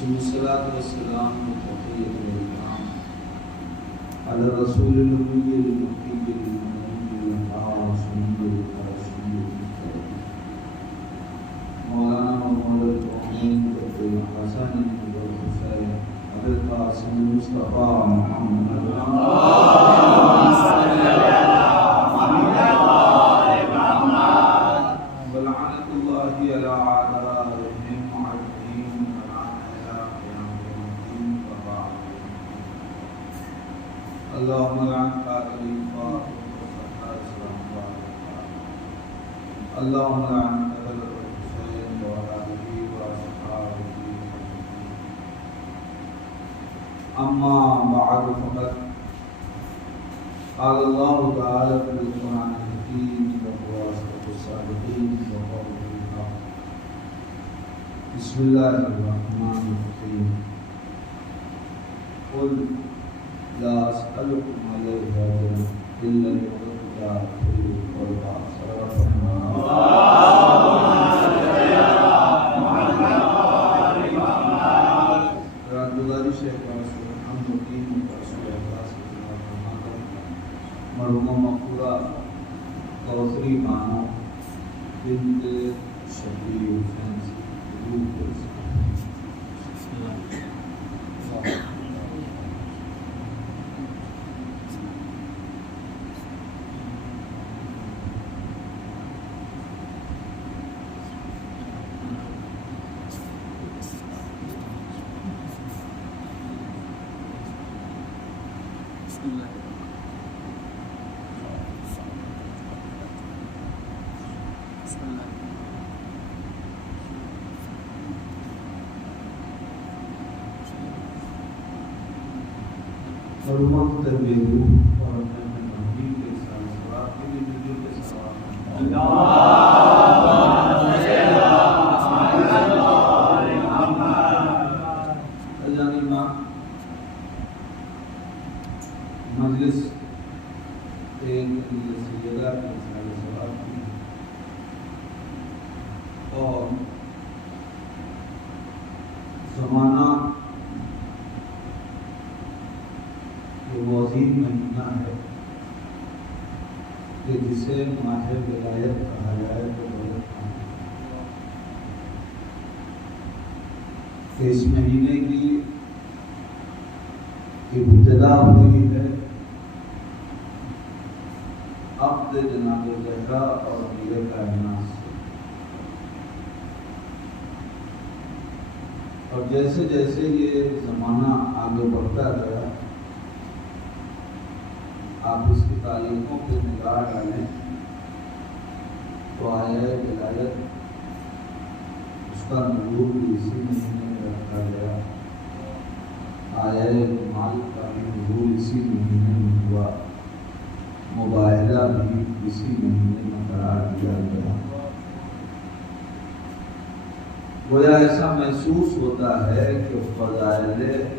ثم الصلاة والسلام وتحية الإكرام على رسول النبي المكي المدني العاصم القاسم مولانا محمد القومين الحسن والحسين أبي القاسم المصطفى محمد ولعنة الله على أعدائهم معدين ولعنة إلى قيام الدين وبعد. اللهم لعن قاتل الفاطمة اللهم لعن قتل الحسين وآله وأصحابه. أما بعد فقد قال الله تعالى في القرآن الحكيم وهو أصدق الصادقين وقوله الحق. بسم الله الرحمن الرحيم. قل لا أسألكم عليه أجرا إلا المودة في القربى. صدق مرحومہ مقبولہ کوثری بانو بنت شفیع حسین سے روح کو مرحومہ تربیت اور اپنے محبوب کے ساتھ سواب کے لیے مجھے کے سواب جانی ماں مجلس ایک مجلس سیدہ کے ساتھ سواب کی اور زمانہ عظیم مہینہ ہے کہ جسے ماہ ولایت کہا جائے تو غلط نہیں کہ اس مہینے کی ابتدا ہوئی ہے عقد جناب زہرا اور میر کائنات سے، اور جیسے جیسے یہ زمانہ آگے بڑھتا گیا آپ اس کی تاریخوں پہ نگاہ ڈالیں تو آیا ولایت اس کا نزول بھی اسی مہینے میں رکھا گیا، آیا مال کا بھی نزول اسی مہینے میں ہوا، مباہلہ بھی اسی مہینے میں قرار دیا گیا۔ گویا ایسا محسوس ہوتا ہے کہ فضائل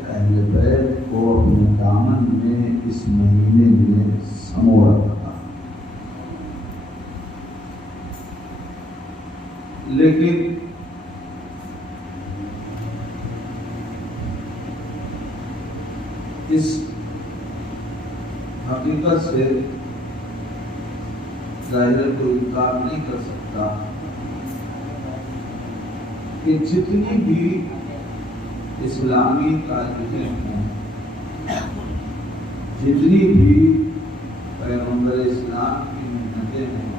اہل بیت کو اپنے دامن میں اس مہینے میں سمو رکھا، لیکن اس حقیقت سے ظاہر کو انکار نہیں کر سکتا کہ جتنی بھی اسلامی تاریخیں ہیں، جتنی بھی پیغمبر اسلام کی محنتیں ہیں،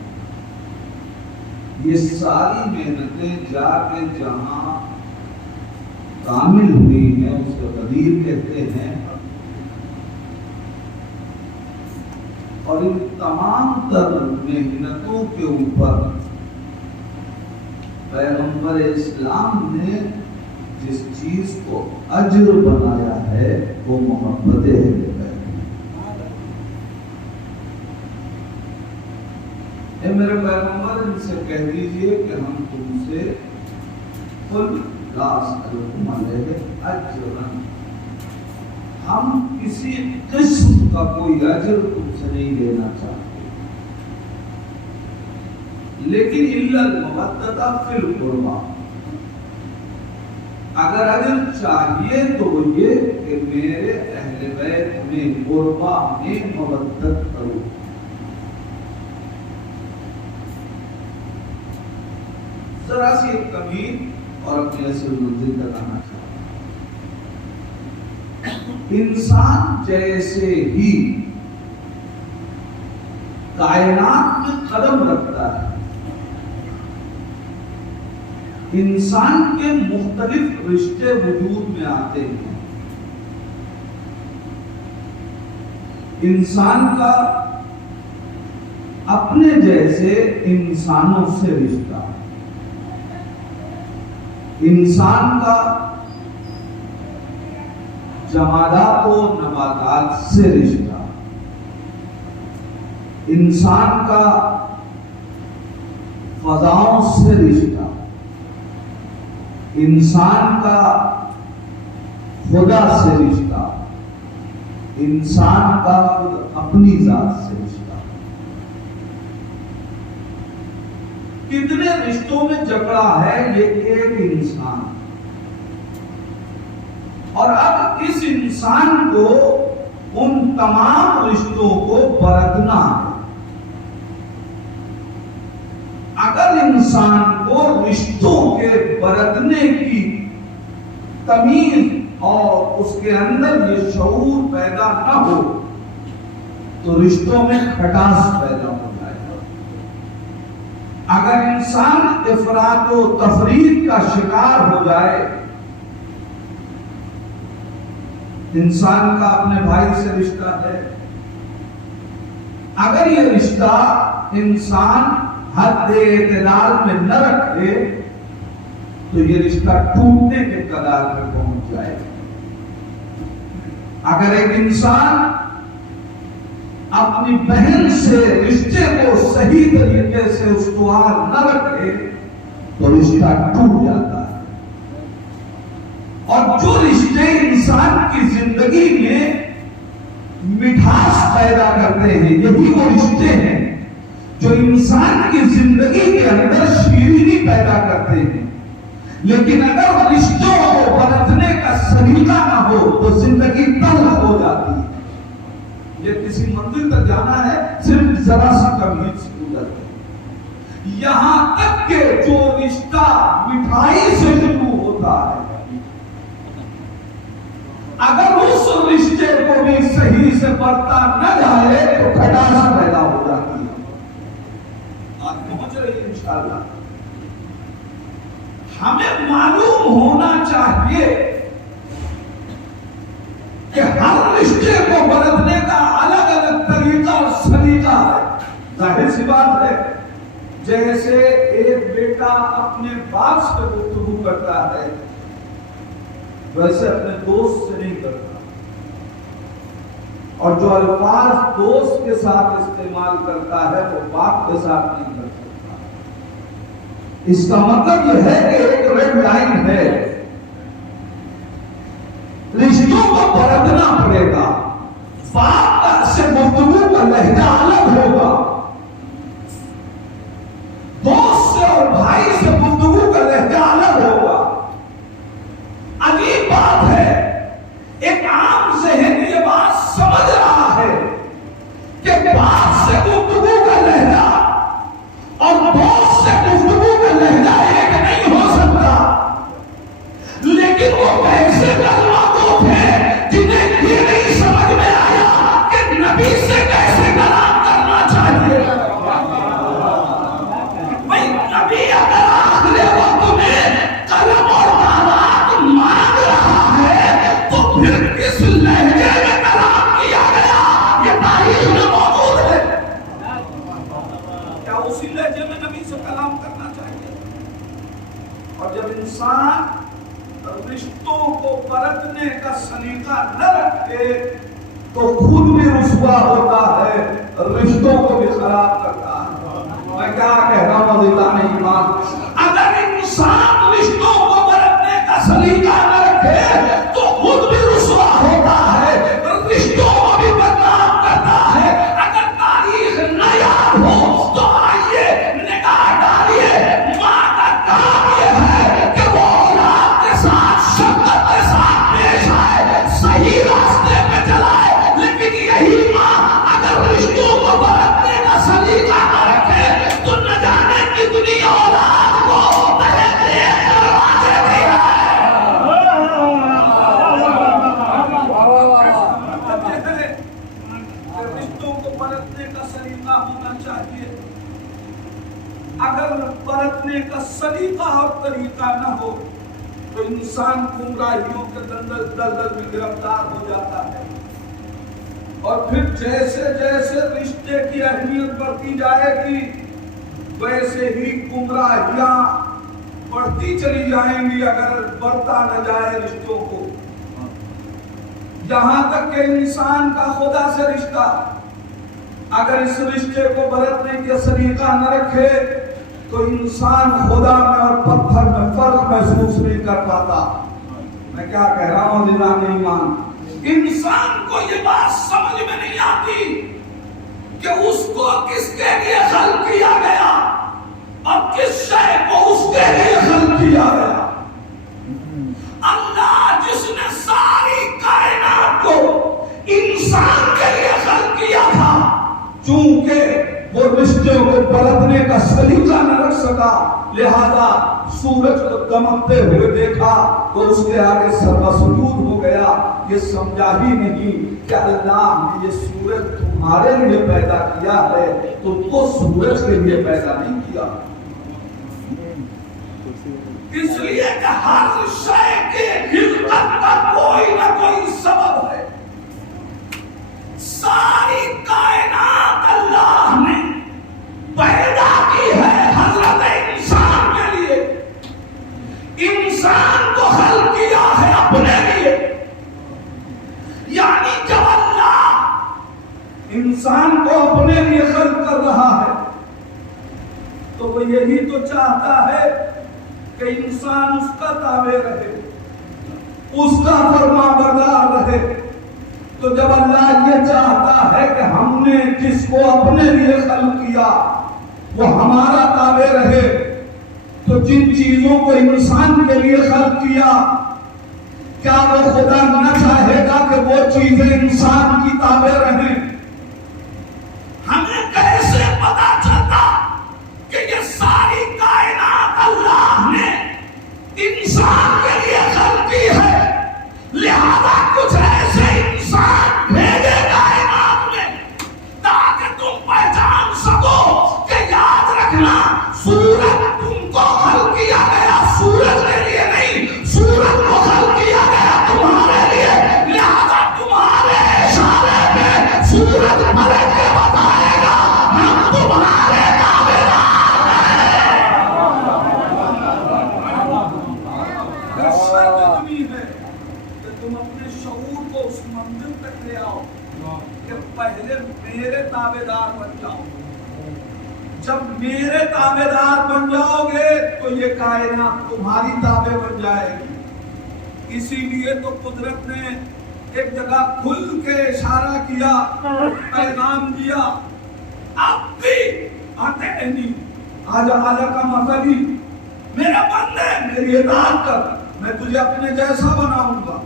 یہ ساری محنتیں جا کے جہاں کامل ہوئی ہیں اس کو قدیر کہتے ہیں، اور ان تمام تر محنتوں کے اوپر پیغمبر اسلام نے جس چیز کو اجر بنایا ہے وہ محبت ہے۔ اے میرے پیغمبر ان سے کہہ دیجئے کہ ہم تم سے قل لا اسألکم علیہ اجرا، ہم کسی قسم کا کوئی اجر تم سے نہیں لینا چاہتے، لیکن الا المودۃ فی القربى، اگر اجر چاہیے تو وہ یہ کہ میرے اہل بیت میں قربا میں مودت کرو. ذرا سی ایک کمی اور اپنے اصل منزل تک آنا چاہتا ہوں. انسان جیسے ہی کائنات میں قدم رکھتا ہے، انسان کے مختلف رشتے وجود میں آتے ہیں. انسان کا اپنے جیسے انسانوں سے رشتہ، انسان کا جمادات و نباتات سے رشتہ، انسان کا فضاؤں سے رشتہ، انسان کا خدا سے رشتہ، انسان کا خود اپنی ذات سے رشتہ. کتنے رشتوں میں جکڑا ہے یہ ایک انسان. اور اب اس انسان کو ان تمام رشتوں کو برتنا ہے. اگر انسان کو رشتوں کے برتنے کی تمیز اور اس کے اندر یہ شعور پیدا نہ ہو تو رشتوں میں کھٹاس پیدا ہو جائے گا. اگر انسان افراط و تفریط کا شکار ہو جائے، انسان کا اپنے بھائی سے رشتہ ہے، اگر یہ رشتہ انسان حد اعتدال میں نہ رکھے تو یہ رشتہ ٹوٹنے کے کگار میں پہنچ جائے گا. اگر ایک انسان اپنی بہن سے رشتے کو صحیح طریقے سے استوار نہ رکھے تو رشتہ ٹوٹ جاتا ہے. اور جو رشتے انسان کی زندگی میں مٹھاس پیدا کرتے ہیں یہی وہ رشتے ہیں جو انسان کی زندگی کے اندر شیرینی پیدا کرتے ہیں. لیکن اگر رشتوں کو برتنے کا سلیقہ نہ ہو تو زندگی تلخ ہو جاتی ہے. یہ کسی منزل تک جانا ہے، صرف ذرا سی تمہید سے گزرتے ہیں. یہاں تک کہ جو رشتہ مٹھائی سے شروع ہوتا ہے، اگر اس رشتے کو بھی صحیح سے برتا نہ جائے تو کھٹاس پیدا ہو جاتی ہے. آج پہنچ رہی ہے انشاءاللہ. ہمیں معلوم ہونا چاہیے کہ ہر رشتے کو برتنے کا الگ الگ طریقہ اور سلیقہ ہے. ظاہر سی بات ہے، جیسے ایک بیٹا اپنے باپ سے گفتگو کرتا ہے ویسے اپنے دوست سے نہیں کرتا، اور جو الفاظ دوست کے ساتھ استعمال کرتا ہے وہ باپ کے ساتھ نہیں کر سکتا. اس کا مطلب یہ ہے کہ ایک ریڈ لائن ہے، رشتوں کو برتنا پڑے گا. باپ سے گفتگو کا لہجہ الگ ہوگا، دوست سے اور بھائی سے گفتگو کا لہجہ الگ ہوگا. عجیب بات ہے، ایک عام ذہن یہ بات سمجھ رہا ہے کہ باپ سے گفتگو کا لہجہ اور دوست سے گفتگو کا لہجہ ایک نہیں ہو سکتا. لیکن وہ کیسے کلمات تھے جنہیں یہ نہیں سمجھ میں آیا کہ نبی سے کیسے کلام کرنا چاہیے. بھائی نبی اگر آخری وقت میں قلم اور دعوات مانگ رہا ہے تو پھر کس لہجے میں کلام کیا گیا یہ تاریخ میں موجود ہے. کیا اسی لہجے میں نبی سے کلام کرنا چاہیے؟ اور جب انسان رشتوں کو برتنے کا سلیقہ نہ رکھے تو خود بھی رسوا ہوتا ہے، رشتوں کو بھی خراب کرتا ہے. میں کیا کہہ رہا ہوں عزیزان ایمان، اگر انسان رشتوں کو برتنے کا سلیقہ نہ رکھے تو خود بھی رسوا ہوتا ہے، رشتوں کو بھی بدنام کرتا ہے. اگر تاریخ نہ یاد ہو تو آئیے نگاہ ڈالیے، ماں کا کام یہ ہے کہ وہ اولاد کے ساتھ رشتہ نہ ہو تو انسان گمراہیوں کے دلدل میں گرفتار ہو جاتا ہے، اور پھر جیسے جیسے رشتے کی اہمیت بڑھتی جائے گی ویسے ہی گمراہیاں بڑھتی چلی جائیں گی اگر بڑھتا نہ جائے رشتوں کو، یہاں تک کہ انسان کا خدا سے رشتہ اگر اس رشتے کو برتنے کا سلیقہ نہ رکھے تو انسان خدا میں اور پتھر میں فرق محسوس نہیں کر پاتا۔ میں کیا کہہ رہا ہوں عزیزان ایمان، انسان کو یہ بات سمجھ میں نہیں آتی کہ اس کو کس کے لیے خلق کیا گیا اور کس شے کو اس کے لیے خلق کیا گیا۔ اللہ جس نے ساری کائنات کو انسان کے لیے خلق کیا تھا، چونکہ وہ رشتوں کو برتنے کا سلیقہ نہ رکھ سکا لہذا سورج کو دمکتے ہوئے دیکھا تو اس کے آگے سربسجود ہو گیا، یہ سمجھا ہی نہیں کہ اللہ نے یہ سورج تمہارے لیے پیدا کیا ہے، تم کو سورج کے لیے پیدا نہیں کیا۔ اس لیے کہ ہر شے کے خلقت کا کوئی نہ کوئی سبب ہے۔ ساری کائنات اللہ نے پیدا کی ہے حضرت انسان کے لیے، انسان کو خلق کیا ہے اپنے لیے، یعنی جب اللہ انسان کو اپنے لیے خلق کر رہا ہے تو وہ یہی تو چاہتا ہے کہ انسان اس کا تابع رہے، اس کا فرما بردار رہے۔ تو جب اللہ یہ چاہتا ہے کہ ہم نے جس کو اپنے لیے خلق کیا وہ ہمارا تابع رہے تو جن چیزوں کو انسان کے لیے خلق کیا کیا وہ خدا نہ چاہے گا کہ وہ چیزیں انسان کی تابع رہیں؟ ہمیں کیسے پتا چلتا کہ یہ ساری کائنات اللہ نے انسان کے لیے خلق کی ہے، لہذا کچھ ایسے انسان بھیجے کائنات میں تاکہ تم پہچان سکو کہ یاد رکھنا سورج تم کو خلق کیا گیا سورج کے لیے نہیں، سورج کو خلق کیا گیا تمہارے لیے، لہذا تمہارے اشارے میں سورج ملک کے بتائے گا ہم تمہارے پہلے میرے تابع دار بن جاؤ۔ جب میرے تابع دار بن جاؤ گے تو یہ کائنات تمہاری تابع بن جائے گی۔ اسی لیے تو قدرت نے ایک جگہ کھل کے اشارہ کیا، پیغام دیا، اب بھی آتے نہیں آجا آجا کا مثلی میرا بندے میری اطاعت کر، میں تجھے اپنے جیسا بناؤں گا۔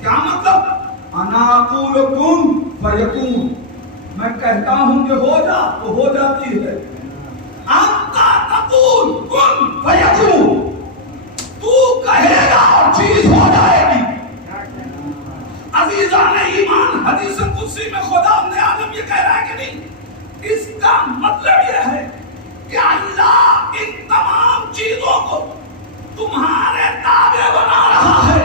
کیا مطلب؟ انا اقول کن فیکون، میں کہتا ہوں کہ ہو جا تو ہو جاتی ہے۔ انت تقول کن فیکون، تو کہے گا اور چیز ہو جائے گی۔ عزیزان ایمان، حدیث قدسی میں خدا نے عالم یہ کہہ رہا ہے کہ نہیں؟ اس کا مطلب یہ ہے کہ اللہ ان تمام چیزوں کو تمہارے تابع بنا رہا ہے،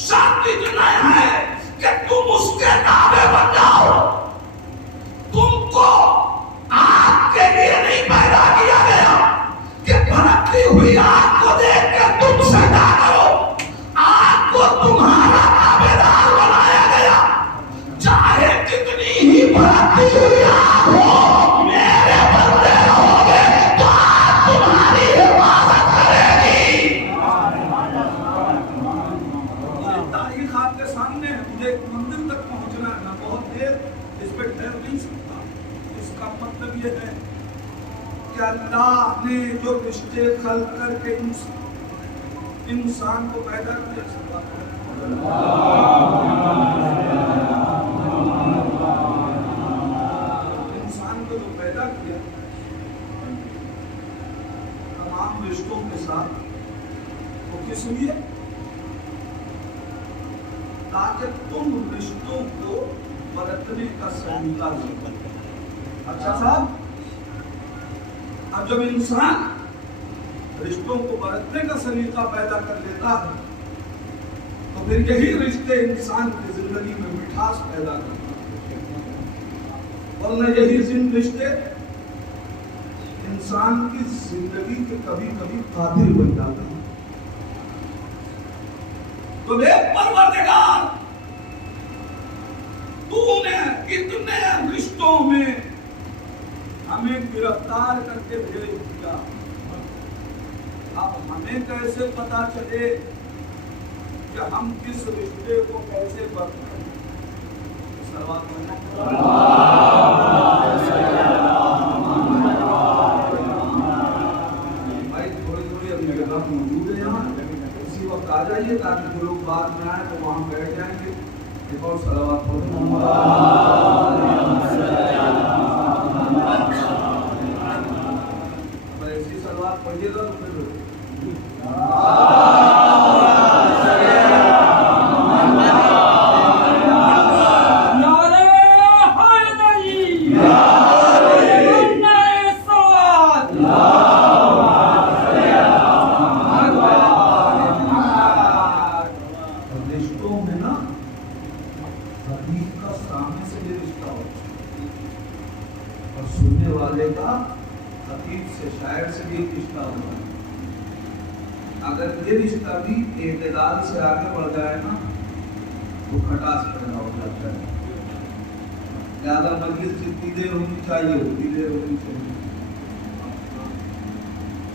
شرط اتنا ہے کہ تم اس کے تابع بن جاؤ۔ تم کو آگ کے لیے نہیں پیدا کیا گیا کہ بھڑکتی ہوئی آگ کو دیکھ کے تم سے نہ کرو، آگ کو تمہارا تابع دار بنایا گیا، چاہے کتنی ہی بھڑکتی ہوئی آگ ہو میرے بندے رہو گے تو آگ تمہاری حفاظت کرے گی۔ تاریخ آپ کے سامنے ہے، مجھے ایک منزل تک پہنچنا ہے، میں بہت دیر اس پہ ٹھہر نہیں سکتا۔ اس کا مطلب یہ ہے کہ اللہ نے جو رشتے خلق کر کے انسان کو پیدا کیا، انسان کو جو پیدا کیا تمام رشتوں کے ساتھ، وہ کس لیے؟ تاکہ تم رشتوں کو برتنے کا سلیقہ سیکھو۔ اچھا صاحب، اب جب انسان رشتوں کو برتنے کا سلیقہ پیدا کر لیتا ہے تو پھر یہی رشتے انسان کی زندگی میں مٹھاس پیدا کرتا ہے، ورنہ یہی رشتے انسان کی زندگی کے کبھی کبھی قاتل بن جاتے ہیں۔ تو اے پروردگار، تو نے کتنے رشتوں میں ہمیں گرفتار کر کے بھیج دیا، اب ہمیں کیسے پتا چلے کہ ہم کس رشتے کو کیسے برتیں؟ بھائی تھوڑی تھوڑی ابھی جگہ موجود ہے یہاں، اسی وقت آ جائیے تاکہ جو لوگ بعد میں آئیں تو وہاں بیٹھ جائیں گے۔ ایک اور صلوات پڑھیں۔ ایسی صلوات پڑھیے گا تو پھر اعتدال سے آگے بڑھ جائے نا تو کھٹاس پیدا ہو جاتا ہے۔ زیادہ مجلس جتنی دیر ہونی چاہیے اتنی دیر ہونی چاہیے،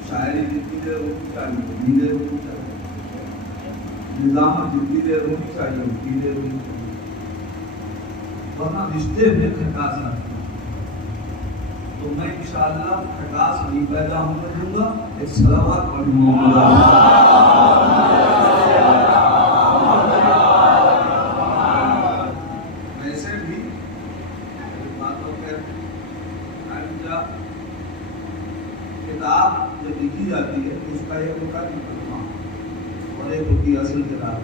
شاعری جتنی دیر ہونی چاہیے اتنی دیر ہونی چاہیے، نظام جتنی دیر ہونی چاہیے اتنی دیر ہونی چاہیے، ورنہ رشتے میں کھٹاس آتی ہے۔ تو میں انشاءاللہ کھٹاس نہیں پیدا ہونے دوں گا، ایک صلوات پڑھوں گا۔ ویسے بھی باتوں کے کتاب جب لکھی جاتی ہے تو اس کا ایک ہوتا ہے مقدمہ اور ایک ہوتی ہے اصل کتاب۔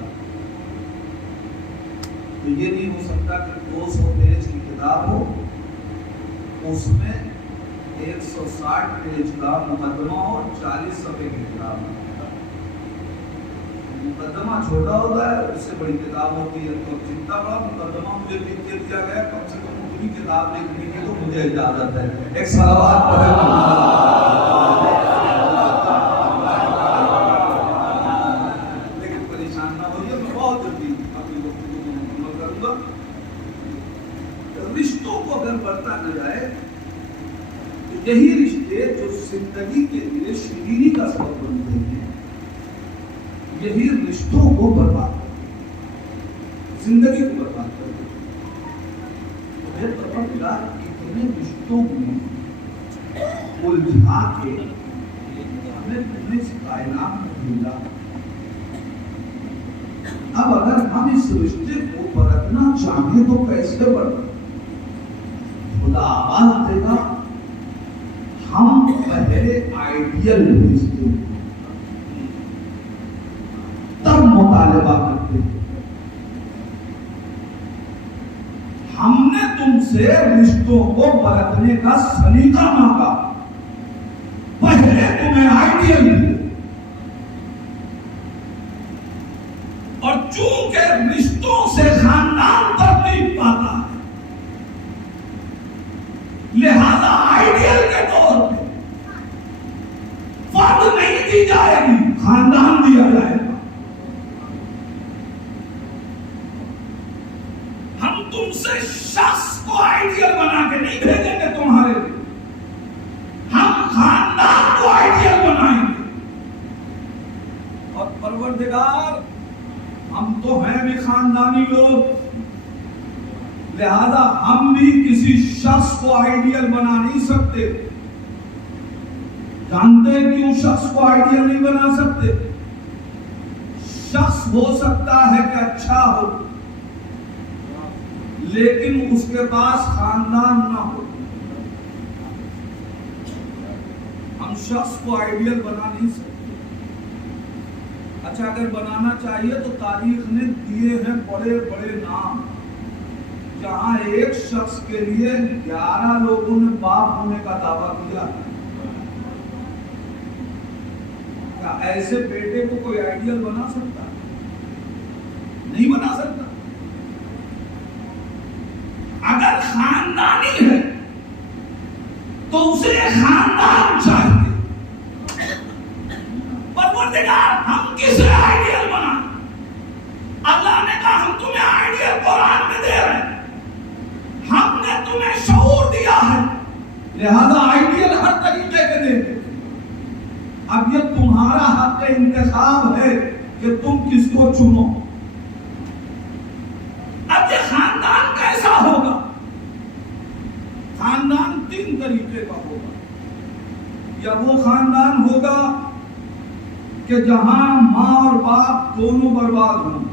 تو یہ نہیں ہو سکتا کہ 200 پیج کی کتاب ہو، اس میں 160 پیج کا مقدمہ اور 40 صفحے کی کتاب ہے۔ مقدمہ چھوٹا ہوتا ہے، اس سے بڑی کتاب ہوتی ہے، تو جتنا بڑا مقدمہ مجھے لکھ کے دیا گیا کم سے کم اتنی کتاب لکھنے کی تو مجھے اجازت ہے۔ ایک صلوات پڑھیں۔ لیکن پریشان نہ ہوئیے، میں بہت جلدی اپنی گفتگو کو مکمل کروں گا۔ رشتوں کو اگر بڑھتا نہ جائے، یہی رشتے جو زندگی کے لیے شیرینی کا سبب بنتے ہیں، یہی رشتوں کو برباد کرتے ہیں، زندگی کو برباد کرتے ہیں۔ میرے پروردگار اتنے رشتوں میں الجھا کے ہمیں پوری کائنات میں بھیجا۔ اب اگر ہم اس رشتے کو برتنا چاہیں تو کیسے برتیں؟ خدا آواز دے گا، ہم پہلے آئیڈیل رشتے تب مطالبہ کرتے ہیں۔ ہم نے تم سے رشتوں کو برتنے کا سلیقہ مانگا، پہلے تمہیں آئیڈیل ملے، اور چونکہ رشتوں سے خاندان ترتیب پاتا ہے، لہذا آئیڈیل کے طور پہ فرد نہیں دی جائے گی، خاندان دیا جائے گا۔ ہم تم سے شخص کو آئیڈیل بنا کے نہیں بھیجیں گے تمہارے لیے، ہم خاندان کو آئیڈیل بنائیں گے۔ اور پروردگار، ہم تو ہیں بھی خاندانی لوگ، لہذا ہم بھی کسی شخص کو آئیڈیل بنا نہیں سکتے۔ جانتے کیوں شخص کو آئیڈیل نہیں بنا سکتے؟ شخص ہو سکتا ہے کہ اچھا ہو، لیکن اس کے پاس خاندان نہ ہو۔ ہم شخص کو آئیڈیل بنا نہیں سکتے۔ اچھا اگر بنانا چاہیے تو تاریخ نے دیے ہیں بڑے بڑے نام، جہاں ایک شخص کے لیے 11 لوگوں نے باپ ہونے کا دعویٰ کیا۔ کیا ایسے بیٹے کو کوئی آئیڈیل بنا سکتا؟ نہیں بنا سکتا. اگر خاندانی ہے تو اسے خاندان چاہیے. پروردگار ہم کسے آئیڈیل بنا؟ اللہ نے کہا ہم تمہیں آئیڈیل قرآن میں دے رہے ہیں, ہم نے تمہیں شعور دیا ہے, لہذا آئیڈیل ہر طریقے کے دیں گے. اب یہ تمہارا حق انتخاب ہے کہ تم کس کو چنو. اب یہ خاندان کیسا ہوگا؟ خاندان 3 طریقے کا ہوگا. یا وہ خاندان ہوگا کہ جہاں ماں اور باپ دونوں برباد ہوں,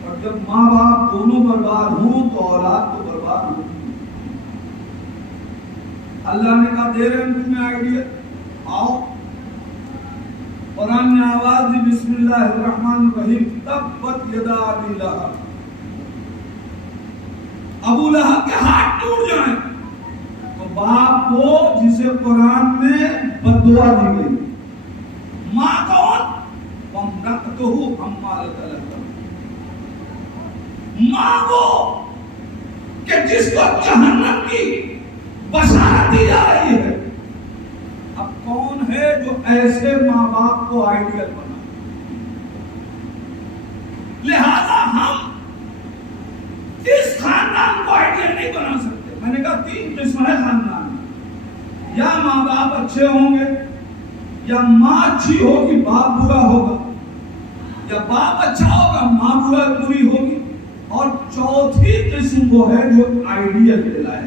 اور جب ماں باپ دونوں برباد ہوں تو اولاد تو برباد ہوگی. اللہ نے کہا دے رہے ہیں تمہیں آئیڈیا, آؤ. قرآن نے آواز دی بسم اللہ الرحمن الرحیم, تبت یدا ابی لہب. ابو لہب کے ہاتھ ٹوٹ جائیں تو باپ کو جسے قرآن میں بد دعا دی گئی. ماں کون؟ وامرأتہ حمالۃ الحطب. ماں وہ کہ جس کو جہنم کی بشارت دی جا رہی ہے. اب کون ہے جو ایسے ماں باپ کو آئیڈیل بنا؟ لہذا ہم اس خاندان کو آئیڈیل نہیں بنا سکتے. میں نے کہا 3 قسم ہے خاندان. یا ماں باپ اچھے ہوں گے, یا ماں اچھی ہوگی باپ برا ہوگا, یا باپ اچھا ہوگا ماں بری ہوگی, اور چوتھی قسم وہ ہے جو آئیڈیل کہلائے,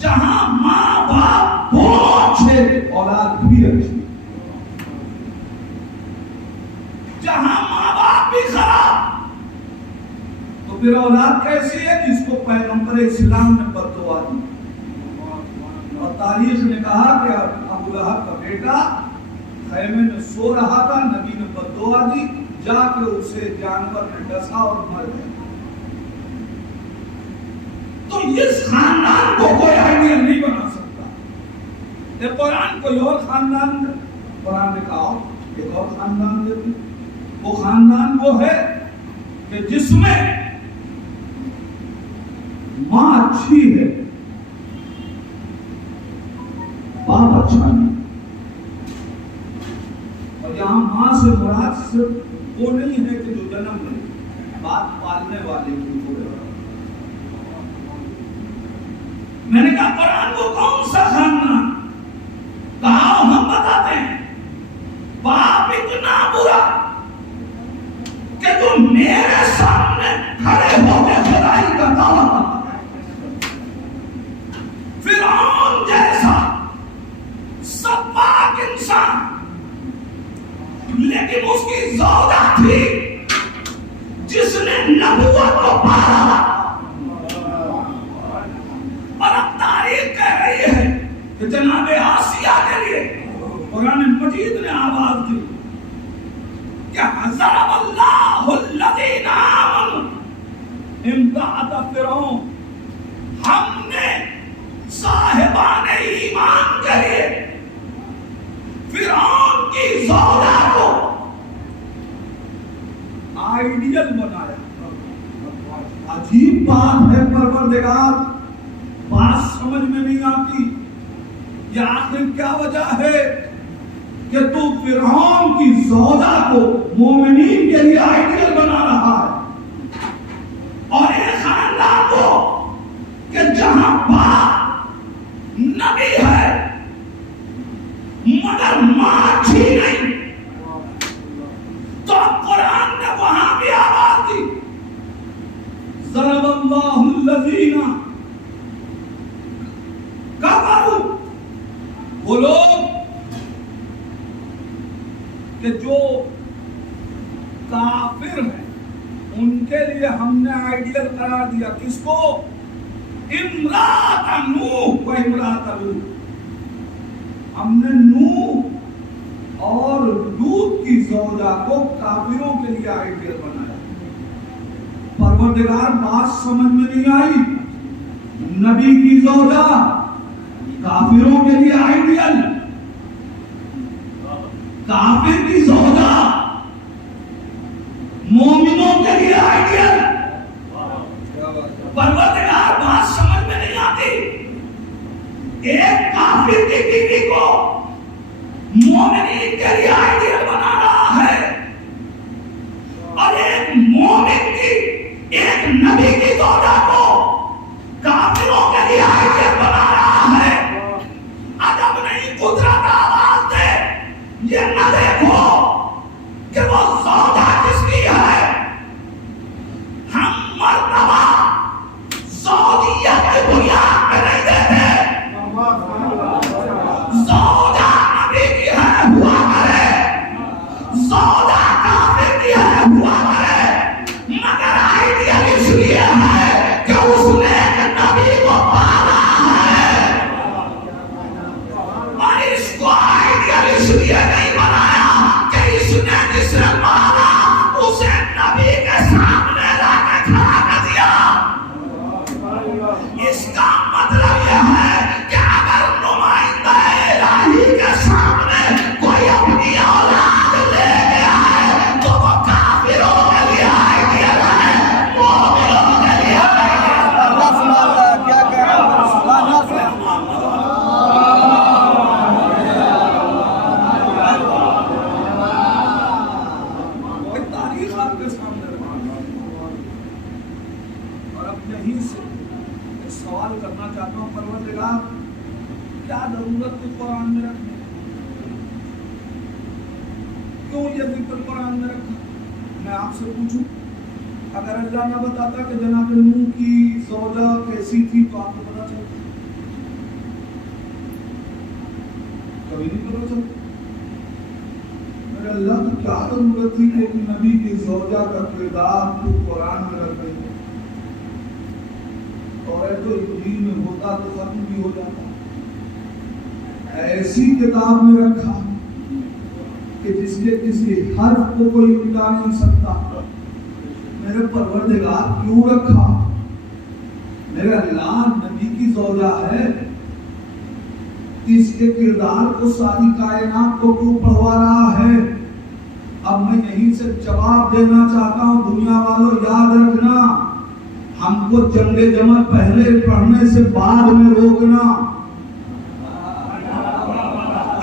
جہاں ماں باپ دونوں اچھے اولاد بھی اچھی. جہاں ماں باپ بھی خراب تو پھر اولاد کیسی ہے؟ جس کو پیغمبر اسلام نے بد دعا دی. اور تاریخ نے کہا کہ ابو لہب کا بیٹا خیمے میں سو رہا تھا, نبی نے بد دعا دی, جا کے اسے جانور نے ڈسا اور مر گیا. تو اس خاندان کو کوئی آئیڈیل نہیں بنا سکتا. یہ قرآن کوئی اور خاندان ہے, قرآن نے کہا ایک اور خاندان دیتی. وہ خاندان وہ ہے کہ جس میں ماں اچھی ہے باپ اچھا نہیں. اور یہاں ماں سے مراد صرف وہ نہیں ہے کہ جو جنم لے, بات پالنے والے کی ہو. میں نے کہا قرآن کو کون سا خاندان؟ کہا ہم بتاتے ہیں. باپ اتنا برا کہ تم میرے سامنے کھڑے ہو کے خدائی کا دعویٰ کرتا ہے. فرعون جیسا سپاک انسان, لیکن اس کی زوجہ تھی جس نے نبوت کو پالا. اور اب تاریخ کہہ رہی ہے کہ جناب آسیہ کے لیے قرآن مجید نے آواز دی کہ ضرب اللہ الذین آمنوا امرأۃ فرعون. ہم نے صاحبان ایمان کے لیے فرعون کی زوجہ کو آئیڈیل بنایا. عجیب بات ہے پروردگار, بات سمجھ میں نہیں آتی. یہ آخر کیا وجہ ہے کہ تو فرعون کی زوجہ کو مومنین کے لیے آئیڈیل بنا رہا ہے, اور ایک خاندان کو کہ جہاں باپ نبی ہے مگر ماں اچھی نہیں. تو قرآن نے وہاں بھی آواز دی, ضرب اللہ الذین کفروا. وہ لوگ کہ جو کافر ہیں ان کے لیے ہم نے آئیڈیل قرار دیا. کس کو؟ امرأۃ نوح و امرأۃ لوط. ہم نے نوح اور لوط کی زوجہ کو کافروں کے لیے آئیڈیل بنایا. پروردگار بات سمجھ میں نہیں آئی. نبی کی زوجہ کافروں کے لیے آئیڈیل, کافر کی زوجہ مومنوں کے لیے آئیڈیل. پروردگار بات سمجھ میں نہیں آتی. ایک کافر کی بیوی کو مومنین کے لیے آئیڈیل بنا رہا ہے اور ایک مومن کی ایک نبی کی زوجہ کو کافروں کے لیے آئیڈیل بنا رہا ہے. عجب نہیں قدرت آواز دے یہ نہ دیکھو کہ وہ زوجہ کس کی ہے. ہم مرتبہ زوجیت کی بنیاد پہ نہیں دیتے. زوجہ نبی کی ہے ہوا کرے, زوجہ کافر کی ہے ہوا کرے, مگر آئیڈیل اس لیے ہے کہ اس نے نبی کو پالا ہے اور اس کو آئیڈیل اس لیے نہیں بنایا کہ اس نے جس نے پالا اسے نبی کے سامنے لا کے کھڑا کر دیا. اس کا مطلب یہ ہے کہ اگر نمائندہ الہی کے سامنے کوئی اپنی اولاد لے گیا ہے تو وہ کافروں کے لیے آئیڈیل ہے, مومنوں کے لیے تاریخ آپ کے سامنے اور اب یہیں سے ایک سوال کرنا چاہتا ہوں. پروردگار کیا ضرورت تھی قرآن میں رکھنے, کیوں یہ ذکر قرآن میں رکھا؟ میں آپ سے پوچھوں, اگر اللہ نہ بتاتا کہ جناب نوح کی زوجہ کیسی تھی تو آپ کو پتا چلتا؟ کبھی نہیں پتا چلتا. میرے اللہ کو کیا ضرورت تھی کہ ایک نبی کی زوجہ کا کردار تو قرآن میں رکھ دیں؟ اور تو انجیل میں ہوتا تو ختم بھی ہو جاتا. ایسی کتاب میں رکھا کہ جس کے کسی حرف کو کوئی مٹا نہیں سکتا. میرے پروردگار کیوں رکھا؟ میرے اللہ نبی کی زوجہ ہے, اس کے کردار کو ساری کائنات کو کیوں پڑھوا رہا ہے؟ اب میں یہیں سے جواب دینا چاہتا ہوں. دنیا والوں یاد رکھنا, ہم کو جنگ جمل پہلے پڑھنے سے بعد میں روکنا.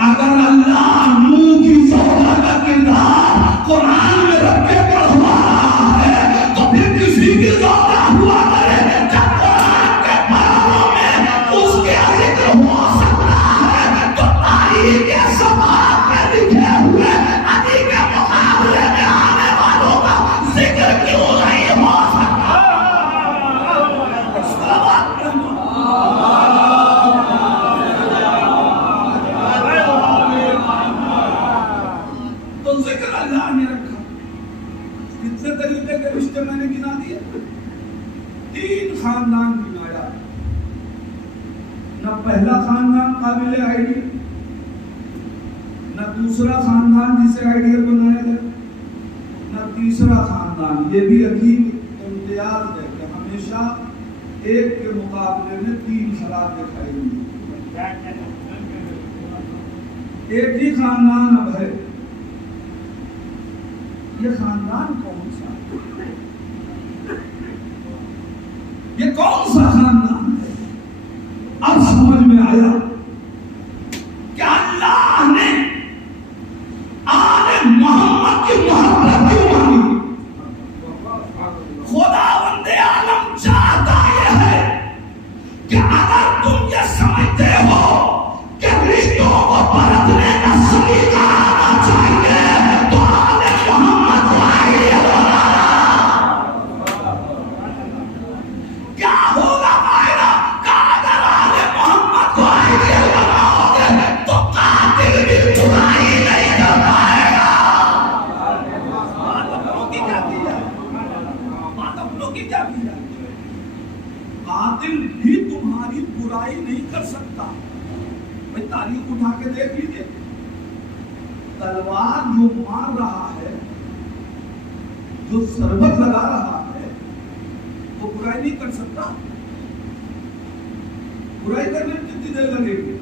اگر اللہ نوح کی زوجہ کا کردار قرآن میں رکھ کے پڑھوا رہا ہے تو پھر کسی کی زوجہ ہوا کرے جب قرآن کے پاروں میں اس کے ذکر ہو سکتا ہے تو تاریخ کے سبات میں لکھے ہوئے نبی کے مقابلے میں آنے والوں کا ذکر کیوں نہیں ہو سکتا؟ تو ذکر اللہ نے رکھا. کتنے طریقے کے رشتے میں نے گنا دیے؟ 3 خاندان گنایا. نہ پہلا خاندان قابل آئیڈیل, نہ دوسرا خاندان جسے آئیڈیل بنایا گیا, نہ تیسرا خاندان. یہ بھی عجیب امتیاز ہے کہ ہمیشہ ایک کے مقابلے میں 3 حالات دکھائی دی. ایک ہی خاندان اب ہے. یہ خاندان کون سا؟ یہ کون سا خاندان ہے؟ اب سمجھ میں آیا کہ اللہ نے آل محمد کی محبت کیوں مانگی. خداوند عالم چاہتا یہ ہے کہ اگر تم یہ سمجھتے ہو کہ رشتوں کو پرکھنے کا سلیقہ آنا چاہیے تو آل محمد کو آئیڈیل بنانا. کیا ہوگا فائدہ کہ اگر آل محمد کو آئیڈیل بناؤ گے تو قاتل بھی برائی نہیں کر پائے گا. قاتل بھی تمہاری برائی نہیں کر سکتا. بھائی تاریخ اٹھا کے دیکھ لیجیے, تلوار جو مار رہا ہے, جو ضربت لگا رہا ہے, وہ برائی نہیں کر سکتا. برائی کرنے میں کتنی دیر لگے گی؟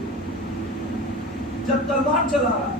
جب تلوار چلا رہا ہے,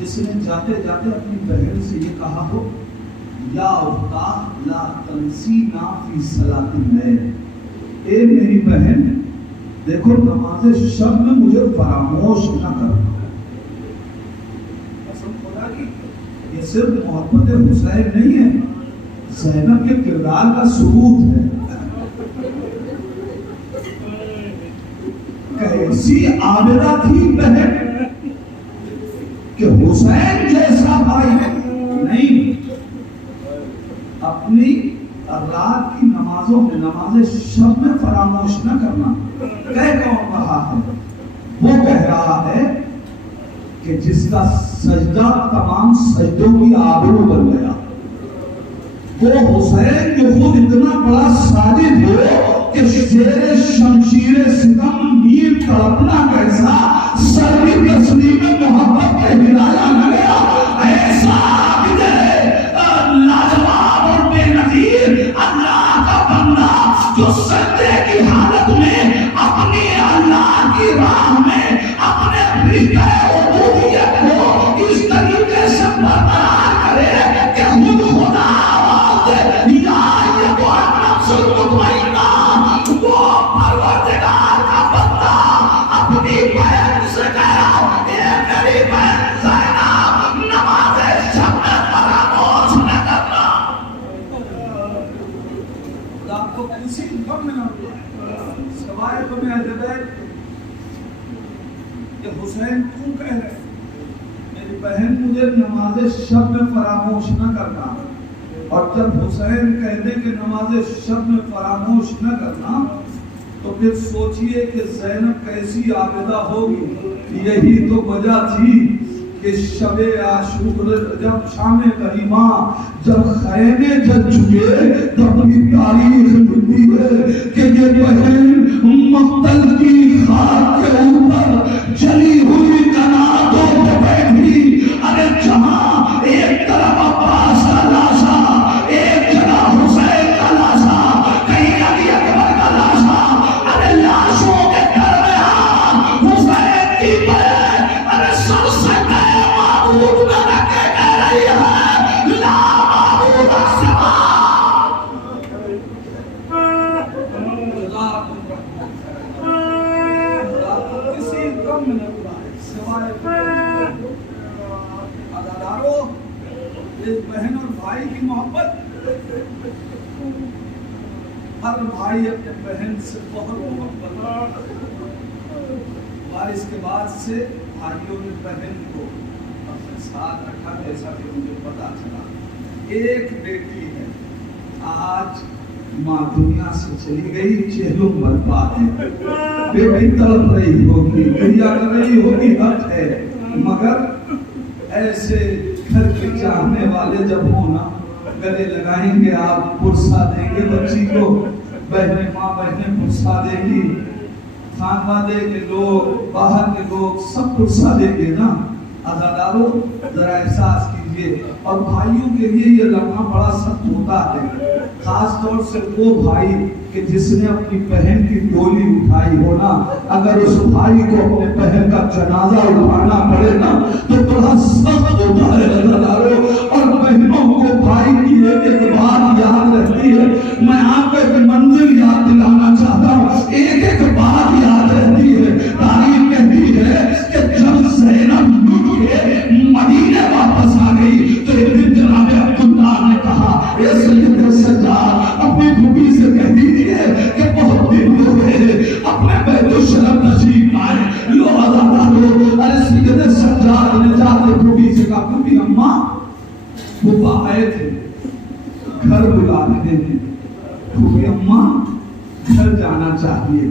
جس نے جاتے جاتے اپنی بہن سے یہ کہا ہو یا اختہ لا تنسینا فی صلاۃ اللیل، اے میری بہن دیکھو نماز شب میں مجھے فراموش نہ کرنا۔ قسم خدا کی یہ صرف محبت حسین نہیں ہے، زینب کے کردار کا ثبوت ہے۔ کیسی عابدہ تھی بہن کہ حسین جیسا بھائی نہیں، اپنی رات کی نمازوں میں نماز شب میں فراموش نہ کرنا۔ کہہ کون رہا ہے؟ وہ کہہ رہا ہے کہ جس کا سجدہ تمام سجدوں کی آبرو بن گیا، وہ حسین جو خود اتنا بڑا ساجد ہو کہ شیر شمشیر ستم میر تڑپنا کیسا سروی تسلیم محبت کے ہلایا نہ گیا، ایسا عابد لاجواب اور بے نظیر اللہ کا بندہ جو سجدے کی حالت میں اپنی اللہ کی راہ میں اپنے رشتہ عبودیت کو اس طریقے سے برقرار کرے کہ خود خدا یا یکون نفس المطمئنہ، وہ پروردگار کا بندہ اپنی بہن سے کہا اے میری بہن زینب نماز شب میں فراموش نہ کرنا۔ خدا کو کسی غم میں نہ ہوا سوائے تمہیں اہل کہ حسین کیوں کہہ رہے میری بہن مجھے نماز شب میں فراموش نہ کرنا، اور جب حسین کہہ دے کہ نماز شب میں فراموش نہ کرنا تو پھر سوچئے کہ زینب کیسی عابدہ ہوگی۔ یہی تو وجہ تھی کہ شب عاشور جب شام کریمہ جب خیمے جل چکے تو اپنی تاریخ لکھتی ہے کہ یہ بہن مقتل کی خاک کے اوپر جلی ہوئی کناتوں پہ بیٹھی، ارے جہاں ایک طرف عباس کا لاشا، ایک جگہ حسین کا لاشا، کہیں علی اکبر کا لاشا، ارے لاشوں کے درمیان حسین کی بہن ارے سب سے نئے معبود میں رکھے کہہ رہی ہے لا معبود سوا۔ کسی کم میں نہ سوائے عزادارو اس بہن اور بھائی کی محبت، ہر بھائی اپنے بہن سے بہت محبت، اور اس کے بعد سے بھائیوں نے بہن کو اپنے ساتھ رکھا جیسا کہ مجھے پتا چلا۔ ایک بیٹی ہے آج ماں دنیا سے چلی گئی، چہلوں برباد ہے، بیٹی تڑپ رہی ہوگی، دریا کر رہی ہوگی، حق ہے، مگر ایسے گھر کے چاہنے والے جب ہونا گلے لگائیں گے، آپ پرسا دیں گے بچی کو، بہنیں ماں بہنیں پرسا دیں گی، خانوادے کے لوگ باہر کے لوگ سب پرسا دیں گے نا۔ عزادارو ذرا احساس کیجئے، اور بھائیوں کے لیے یہ لمحہ بڑا سخت ہوتا ہے، خاص طور سے وہ بھائی کہ جس نے اپنی بہن کی ڈولی اٹھائی ہو نا، اگر اس بھائی کو اپنے بہن کا جنازہ اٹھانا پڑے نا تو بڑا سخت ہوتا ہے عزادارو۔ اور بہنوں کو بھائی کی ایک بات یاد رہتی ہے، میں آپ کو ایک منزل یاد دلانا چاہتا ہوں، ایک بات یاد رہتی ہے، تاریخ کہتی ہے کہ جب زینب لٹ کے مدینے واپس آ گئی تو ایک دن جناب عبداللہ نے کہا اے سید سجاد اپنی بھوبی سے کہہ دیجئے کہ بہت دن ہوئے اپنے بیت الشرف تشریف لائے۔ لو عزادارو ارے سید سجاد نے جاتے بھوبی سے کہا بھوبی اماں وہ آئے تھے گھر بلا رہے ہیں، بھوبی اماں گھر جانا چاہیے۔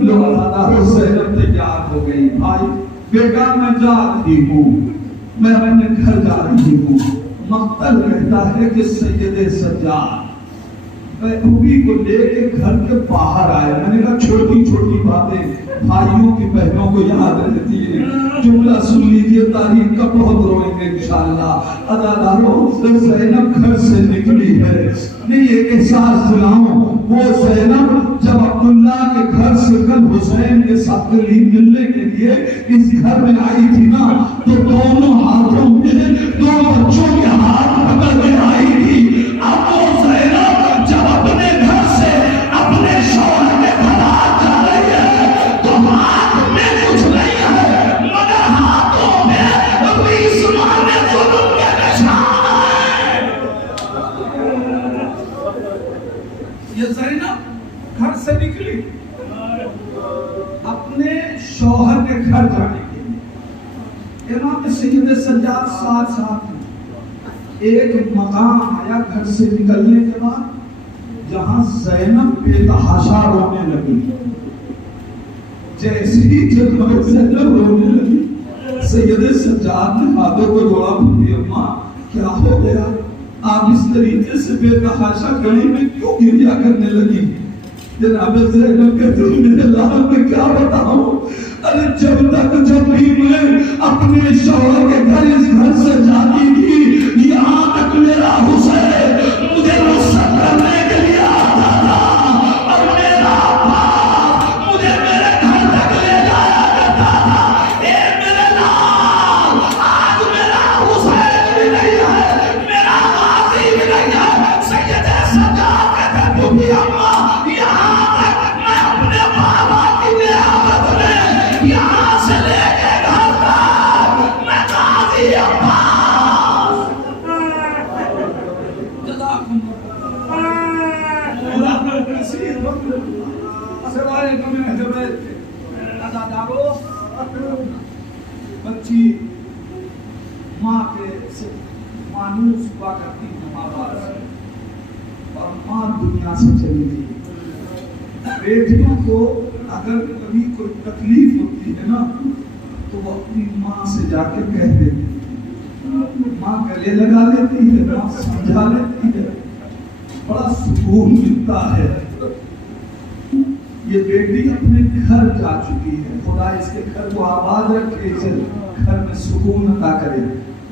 لو عزادارو زینب تیار ہو گئی، بھائی بیٹا میں جا رہی ہوں، میں اپنے گھر جا رہی ہوں۔ مقتل کہتا ہے کہ سید سجاد بھوبی کو لے کے گھر کے باہر آئے۔ میں نے کہا چھوٹی چھوٹی باتیں بھائیوں کی بہنوں کو یاد رہتی ہیں، جملہ سن لیجئے، تاریخ کا بہت روئیں گے انشاءاللہ۔ عزاداروں زینب گھر سے نکلی ہے. نہیں ایک احساس دلاؤں, وہ زینب جب عبداللہ کے گھر سے کل حسین کے ساتھ ملنے کے لیے اس گھر میں آئی تھی نا, تو دونوں ہاتھوں میں دو بچوں کے ہاتھ پکڑ کے آئی تھی. اب وہ زینب جب اپنے گھر سے اپنے شوہر کے گھر جا رہی ہے تو ہاتھ میں کچھ نہیں ہے مگر ہاتھوں میں ریسمان ظلم کے نشان ہے. یہ زینب گھر سے نکلی اپنے شوہر کے گھر جانے کے لیے. امام سید سجاد ساتھ ساتھ ایک مقام آیا گھر سے نکلنے کے بعد جہاں زینب بے تحاشا رونے لگی. جیسے ہی جب زینب رونے لگی, سید سجاد نے ہاتھوں کو جوڑا, بولی اماں کیا ہو گیا, آپ اس طریقے سے بے تحاشا گلی میں کیوں گریا کرنے لگی؟ جناب زینب کہتے ہیں میرے لال میں کیا بتاؤں, ارے جب بھی میں اپنے شوہر کے گھر اس گھر سے جاتی تھی, یہاں تک میرا حسین مجھے رخصت کرنے کے لیے آتا تھا اور میرا باپ مجھے میرے گھر تک لے جایا کرتا تھا. اے میرے لال, آج میرا حسین بھی نہیں ہے, میرا غازی بھی نہیں ہے. سید سجاد کہتے ہیں بولی اماں یہاں تک میں اپنے بابا کی نعمت میں یہاں سے لے کے گھر تک میں غازی عباس. جزاکم اللہ کثیر سوائے کمی حضرت عزادارو. بچی ماں کے سے مانوس ہوا کرتی ہے ماں باپ سے, اور ماں دنیا سے چلی گئی. بیٹیوں کو اگر کبھی کوئی تکلیف ہوتی ہے نا تو وہ اپنی ماں سے جا کے کہہ دیتی ہے, ماں گلے لگا لیتی ہے, ماں سمجھا لیتی ہے, بڑا سکون ملتا ہے. یہ بیٹی اپنے گھر جا چکی ہے, خدا اس کے گھر کو آباد رکھے, اسے گھر میں سکون عطا کرے.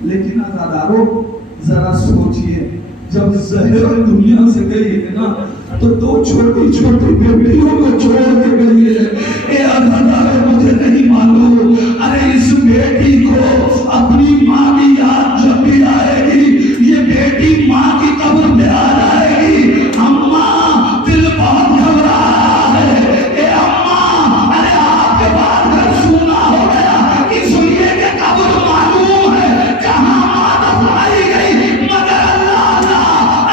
لیکن عزادارو ذرا سوچئے, جب زہرا دنیا سے گئی ہے نا تو دو چھوٹی چھوٹی بیٹیوں کو چھوڑ کے گئی ہے. اے عزادارو مجھے نہیں معلوم, ارے اس بیٹی کو اپنی ماں کی یاد جب بھی آئے گی, یہ بیٹی ماں کی قبر میں آ جائے گی, اماں دل بہت گھبرا رہا ہے. اے اماں, ارے آپ کے بعد گھر سونا ہو گیا, اس لیے کہ قبر معلوم ہے کہاں ماں دفنائی گئی, مگر اللہ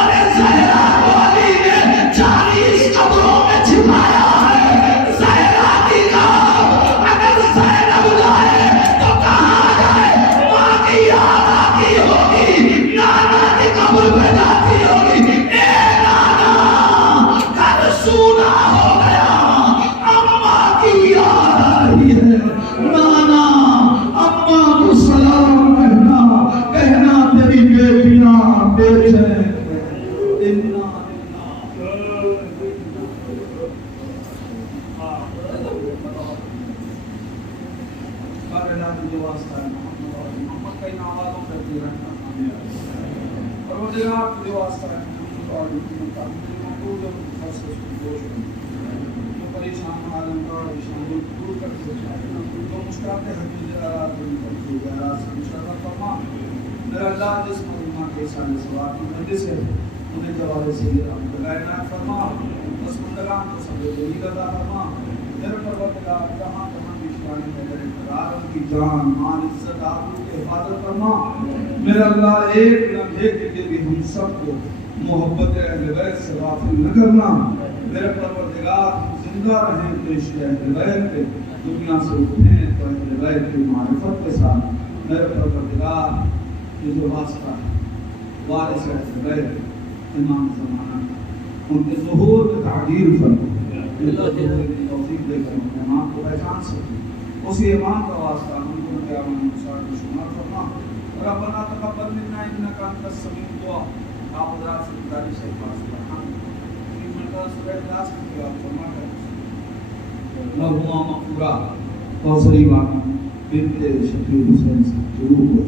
ارے زہرا کو علی نے 40 قبروں میں چھپایا ہے. زہرا کی قبر اگر زینب جائے تو کہاں جائے, ماں کی یاد آتی ہوگی, نانا کی قبر پہ جاتی ہوگی. اے نانا گھر سونا ہو گیا, اماں کی یاد آ رہی ہے, نانا اماں کو سلام کہنا تیری بیٹیاں بیٹے. میرا اللہ ایک لمحے کے لیے بھی ہم سب کو محبت اہل بیت سے غافل نہ کرنا. میرے پروردگار زندہ رہیں تو عشق اہل بیت پہ, دنیا سے اٹھیں تو اہل بیت کی معرفت کے ساتھ. میرے پروردگار یہ جو واسطہ ہے وارث اہل بیت امام زمانہ, ان کے ظہور میں تعدیل فرما, اللہ کی توفیق دے کر ہم امام کو پہچان سکیں. اسی امام کا واسطہ ہم کو قیامت میں شامل شمار فرما. ربنا تقبل منا انك انت السميع الدعاء. آپ حضرات سے گزارش ہے سبحان اللہ مرتبہ سورہ اخلاص کی تلاوت فرما کر مرحومہ مغفورہ کوثری بانو بنت شفیع حسین سے شروع ہو.